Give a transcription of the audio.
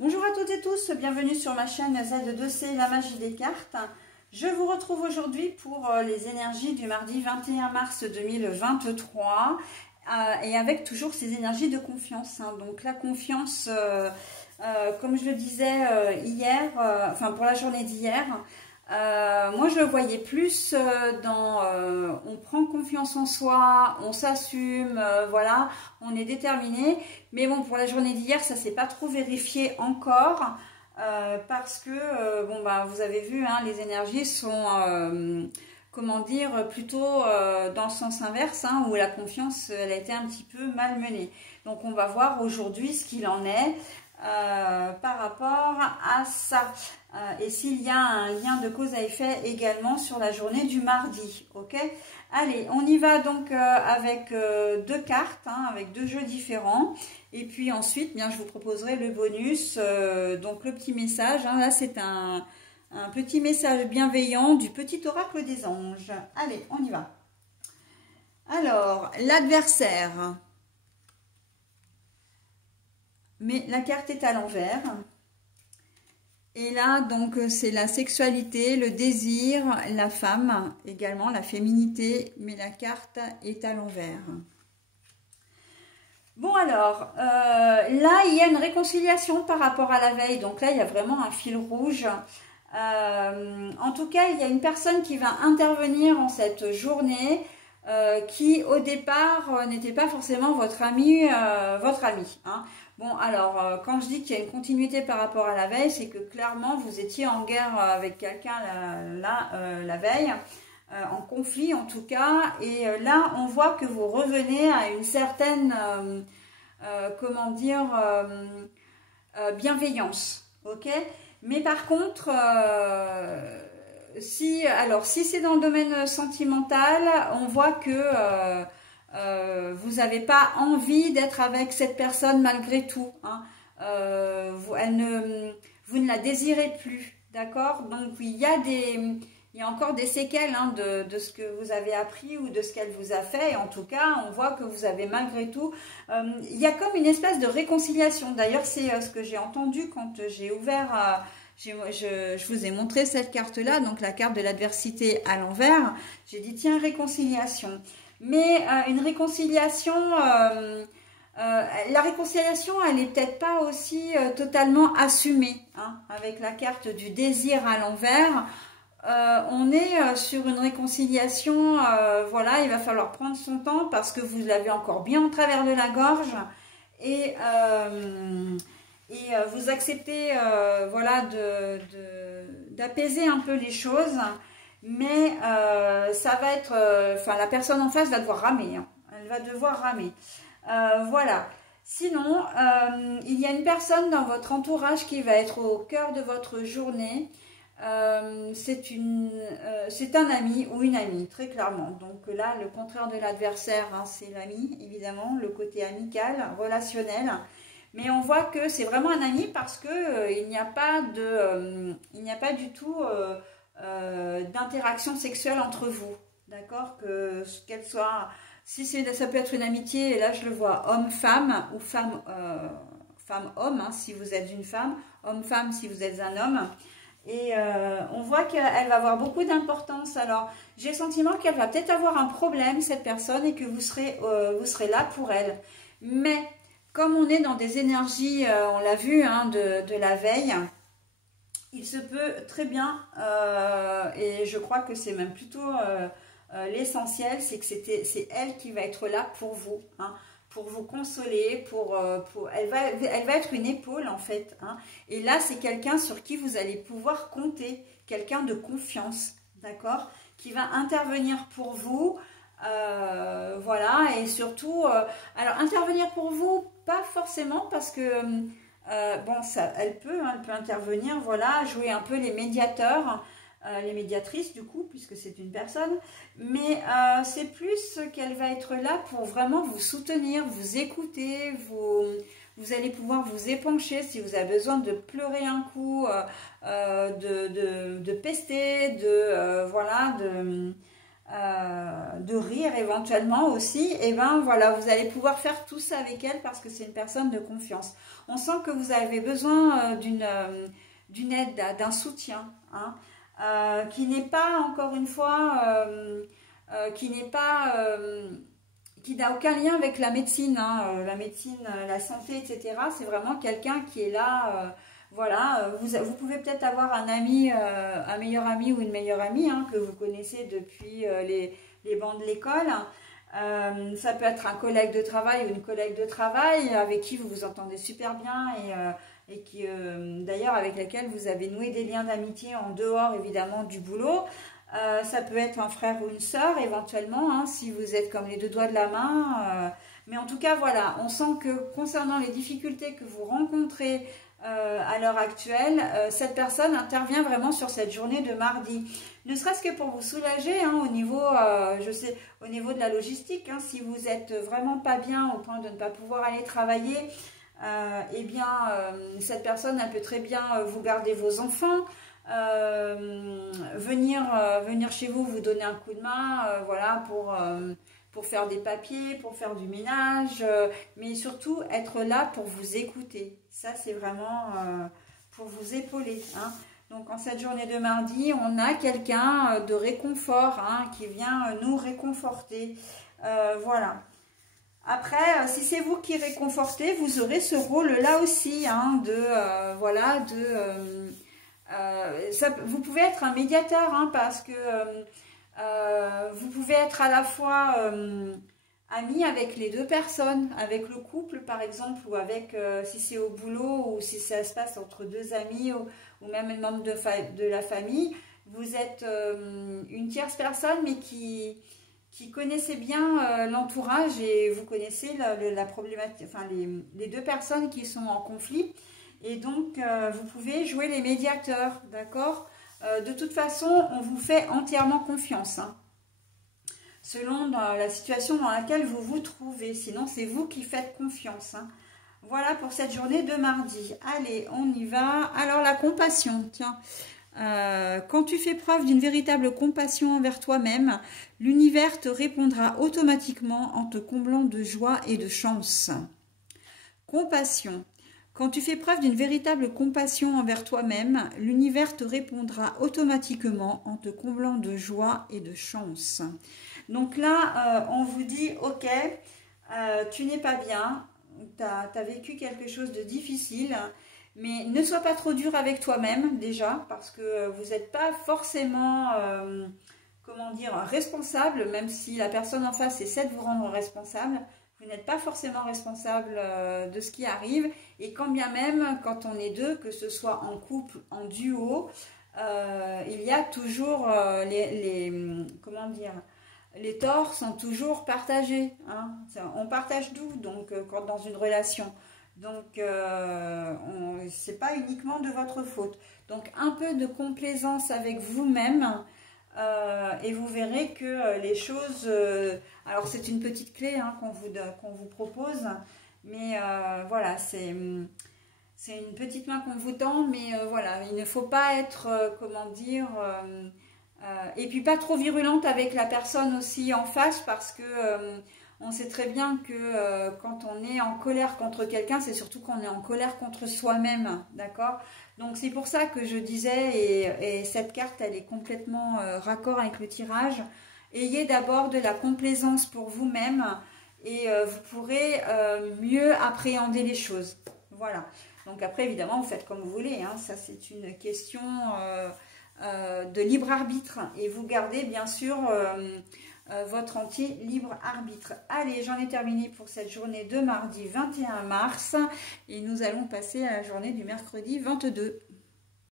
Bonjour à toutes et tous, bienvenue sur ma chaîne Z2C, la magie des cartes. Je vous retrouve aujourd'hui pour les énergies du mardi 21 mars 2023 et avec toujours ces énergies de confiance. Donc la confiance, comme je le disais hier, enfin pour la journée d'hier, moi je le voyais plus dans on prend confiance en soi, on s'assume, voilà, on est déterminé. Mais bon, pour la journée d'hier, ça s'est pas trop vérifié encore parce que bon bah vous avez vu, hein, les énergies sont comment dire, plutôt dans le sens inverse, hein, où la confiance elle a été un petit peu malmenée. Donc on va voir aujourd'hui ce qu'il en est par rapport à ça. Et s'il y a un lien de cause à effet également sur la journée du mardi. Ok, allez, on y va donc avec deux cartes, hein, avec deux jeux différents. Et puis ensuite, bien, je vous proposerai le bonus, donc le petit message. Hein, là, c'est un petit message bienveillant du petit oracle des anges. Allez, on y va. Alors, l'adversaire. Mais la carte est à l'envers. Et là, donc, c'est la sexualité, le désir, la femme, également la féminité, mais la carte est à l'envers. Bon alors, là, il y a une réconciliation par rapport à la veille. Donc là, il y a vraiment un fil rouge. En tout cas, il y a une personne qui va intervenir en cette journée qui, au départ, n'était pas forcément votre ami, hein. Bon, alors, quand je dis qu'il y a une continuité par rapport à la veille, c'est que clairement, vous étiez en guerre avec quelqu'un la veille, en conflit en tout cas, et là, on voit que vous revenez à une certaine, comment dire, bienveillance, ok? Mais par contre, si c'est dans le domaine sentimental, on voit que vous n'avez pas envie d'être avec cette personne malgré tout, hein. Vous ne la désirez plus, d'accord? Donc il y a encore des séquelles, hein, de ce que vous avez appris ou de ce qu'elle vous a fait. Et en tout cas, on voit que vous avez malgré tout, il y a comme une espèce de réconciliation. D'ailleurs, c'est ce que j'ai entendu quand j'ai ouvert, je vous ai montré cette carte-là, donc la carte de l'adversité à l'envers. J'ai dit, tiens, réconciliation. Mais une réconciliation, la réconciliation, elle n'est peut-être pas aussi totalement assumée, hein, avec la carte du désir à l'envers. On est sur une réconciliation, voilà, il va falloir prendre son temps parce que vous l'avez encore bien en travers de la gorge et vous acceptez, voilà, d'apaiser un peu les choses. Mais ça va être, enfin la personne en face va devoir ramer, hein. Elle va devoir ramer. Voilà. Sinon, il y a une personne dans votre entourage qui va être au cœur de votre journée. C'est un ami ou une amie, très clairement. Donc là, le contraire de l'adversaire, hein, c'est l'ami, évidemment, le côté amical, relationnel. Mais on voit que c'est vraiment un ami parce que il n'y a pas du tout d'interaction sexuelle entre vous, d'accord, qu'elle soit, si ça peut être une amitié, et là je le vois homme-femme ou femme-homme, hein, si vous êtes une femme, homme-femme si vous êtes un homme, et on voit qu'elle va avoir beaucoup d'importance. Alors j'ai le sentiment qu'elle va peut-être avoir un problème, cette personne, et que vous serez là pour elle. Mais comme on est dans des énergies, on l'a vu, hein, de la veille, il se peut très bien, et je crois que c'est même plutôt l'essentiel, c'est que c'est elle qui va être là pour vous, hein, pour vous consoler, elle va être une épaule en fait, hein. Et là c'est quelqu'un sur qui vous allez pouvoir compter, quelqu'un de confiance, d'accord, qui va intervenir pour vous, voilà, et surtout, alors intervenir pour vous, pas forcément parce que bon, elle peut intervenir, voilà, jouer un peu les médiateurs, les médiatrices du coup, puisque c'est une personne, mais c'est plus qu'elle va être là pour vraiment vous soutenir, vous écouter, vous allez pouvoir vous épancher si vous avez besoin de pleurer un coup, de pester, voilà, de rire éventuellement aussi, et ben voilà, vous allez pouvoir faire tout ça avec elle parce que c'est une personne de confiance. On sent que vous avez besoin d'une aide, d'un soutien, hein, qui n'est pas, encore une fois, qui n'est pas... qui n'a aucun lien avec la médecine, hein, la médecine, la santé, etc. C'est vraiment quelqu'un qui est là, voilà. Vous pouvez peut-être avoir un ami, un meilleur ami ou une meilleure amie, hein, que vous connaissez depuis les bancs de l'école. Ça peut être un collègue de travail ou une collègue de travail avec qui vous vous entendez super bien et qui, d'ailleurs, avec laquelle vous avez noué des liens d'amitié en dehors, évidemment, du boulot. Ça peut être un frère ou une sœur éventuellement, hein, si vous êtes comme les deux doigts de la main. Mais en tout cas, voilà, on sent que concernant les difficultés que vous rencontrez à l'heure actuelle, cette personne intervient vraiment sur cette journée de mardi. Ne serait-ce que pour vous soulager, hein, au niveau, je sais, au niveau de la logistique, hein, si vous êtes vraiment pas bien au point de ne pas pouvoir aller travailler, eh bien, cette personne, elle peut très bien vous garder vos enfants. Venir chez vous, vous donner un coup de main, voilà, pour faire des papiers, pour faire du ménage, mais surtout être là pour vous écouter. Ça, c'est vraiment pour vous épauler, hein. Donc, en cette journée de mardi, on a quelqu'un de réconfort, hein, qui vient nous réconforter. Voilà. Après, si c'est vous qui réconfortez, vous aurez ce rôle-là aussi, hein, voilà, vous pouvez être un médiateur, hein, parce que vous pouvez être à la fois ami avec les deux personnes, avec le couple par exemple, ou avec, si c'est au boulot, ou si ça se passe entre deux amis, ou même un membre de la famille. Vous êtes une tierce personne, mais qui connaissez bien l'entourage, et vous connaissez la problématique, enfin les deux personnes qui sont en conflit. Et donc, vous pouvez jouer les médiateurs, d'accord? De toute façon, on vous fait entièrement confiance, hein, selon la situation dans laquelle vous vous trouvez. Sinon, c'est vous qui faites confiance, hein. Voilà pour cette journée de mardi. Allez, on y va. Alors, la compassion, tiens. Quand tu fais preuve d'une véritable compassion envers toi-même, l'univers te répondra automatiquement en te comblant de joie et de chance. Compassion. Quand tu fais preuve d'une véritable compassion envers toi-même, l'univers te répondra automatiquement en te comblant de joie et de chance. Donc là, on vous dit, ok, tu n'es pas bien, tu as vécu quelque chose de difficile, mais ne sois pas trop dur avec toi-même déjà, parce que vous n'êtes pas forcément, comment dire, responsable, même si la personne en face essaie de vous rendre responsable. Vous n'êtes pas forcément responsable de ce qui arrive, et quand bien même, quand on est deux, que ce soit en couple, en duo, il y a toujours comment dire, les torts sont toujours partagés, hein. On partage tout, donc quand dans une relation. Donc, c'est pas uniquement de votre faute. Donc, un peu de complaisance avec vous-même. Et vous verrez que les choses... alors, c'est une petite clé, hein, qu'on vous propose. Mais voilà, c'est une petite main qu'on vous tend. Mais voilà, il ne faut pas être, comment dire... et puis, pas trop virulente avec la personne aussi en face. Parce que on sait très bien que quand on est en colère contre quelqu'un, c'est surtout qu'on est en colère contre soi-même. D'accord ? Donc, c'est pour ça que je disais, et cette carte, elle est complètement raccord avec le tirage. Ayez d'abord de la complaisance pour vous-même, et vous pourrez mieux appréhender les choses. Voilà. Donc, après, évidemment, vous faites comme vous voulez, hein. Ça, c'est une question de libre arbitre. Et vous gardez, bien sûr, votre entier libre arbitre. Allez, j'en ai terminé pour cette journée de mardi 21 mars. Et nous allons passer à la journée du mercredi 22.